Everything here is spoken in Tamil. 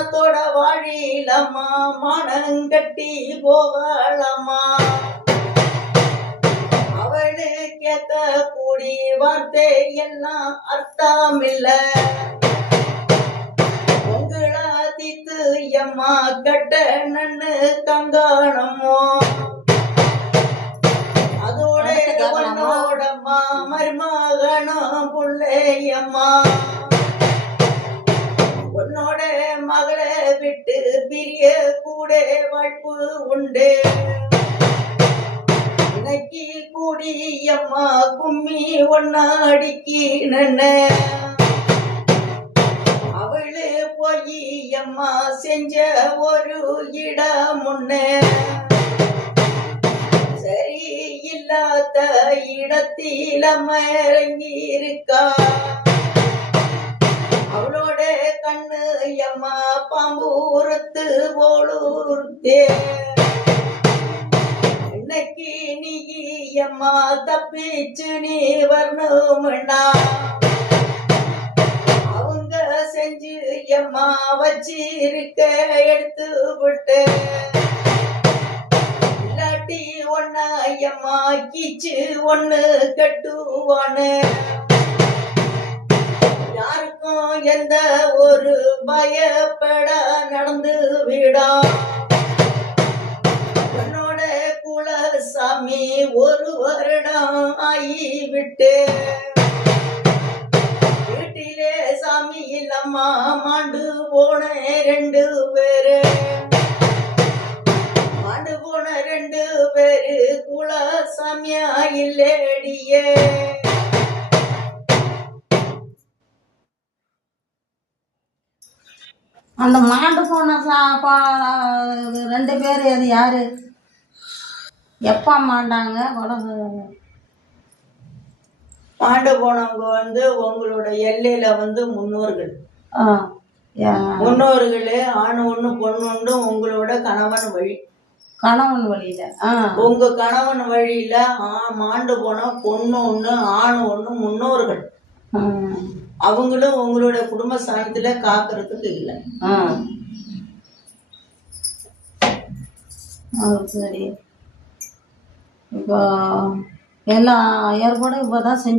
மானத்தோட வாழிலம்மா மானங்கட்டி போகலம்மா அவளு கேட்க கூடி வார்த்தை எல்லாம் அர்த்தம் இல்ல உங்களா தீத்து எம்மா கட்ட நன்னு கங்காணமோ அதோட உன்னோடம்மா மருமகனும் புள்ளையம்மா உன்னோட மகளை விட்டு பிரிய கூட வாய்ப்பு உண்டு இன்னைக்கு கூடி அம்மா கும்மி ஒன்னாடிக்கு நன்ன அவளு போய் அம்மா செஞ்ச ஒரு இடம் முன்னே சரி இல்லாத இடத்தில் அம்மா இறங்கி இருக்கா அவளோட கண்ணு எம்மா பாம்பு உறுத்து போலுத்தே இன்னைக்கு நீ எம்மா தப்பிச்சு நீ வரணும்னா அவங்க செஞ்சு எம்மா வச்சிருக்க எடுத்து விட்டு இல்லாட்டி ஒன்னா எம்மா கீச்சு ஒண்ணு கட்டுவானு யாருக்கும் எந்த ஒரு பயப்பட நடந்து விடா உன்னோட குலசாமி ஒரு வருடம் ஆகிவிட்டு வீட்டிலே சாமி இல்லம்மா மாண்டு போன 2 பேரு மாண்டு போன 2 பேரு குலசாமியா இல்லடியே அந்த மாண்டு போன 2 பேர் அது யாரு எப்போ மாண்டாங்க மாண்டு போனவங்க உங்களோட எல்லையில முன்னோர்கள் முன்னோர்களே ஆண் ஒண்ணு பொண்ணு ஒன்று உங்களோட கணவன் வழியில உங்க கணவன் வழியில மாண்டு போன பொண்ணு ஒண்ணு ஆண் ஒண்ணு முன்னோர்கள் அவங்களும் உங்களோட குடும்ப ஸ்தானத்துல காக்கிறதுக்கு இல்லை சரி இப்போ எல்லா ஏற்பாடும் இப்போதான் செஞ்சு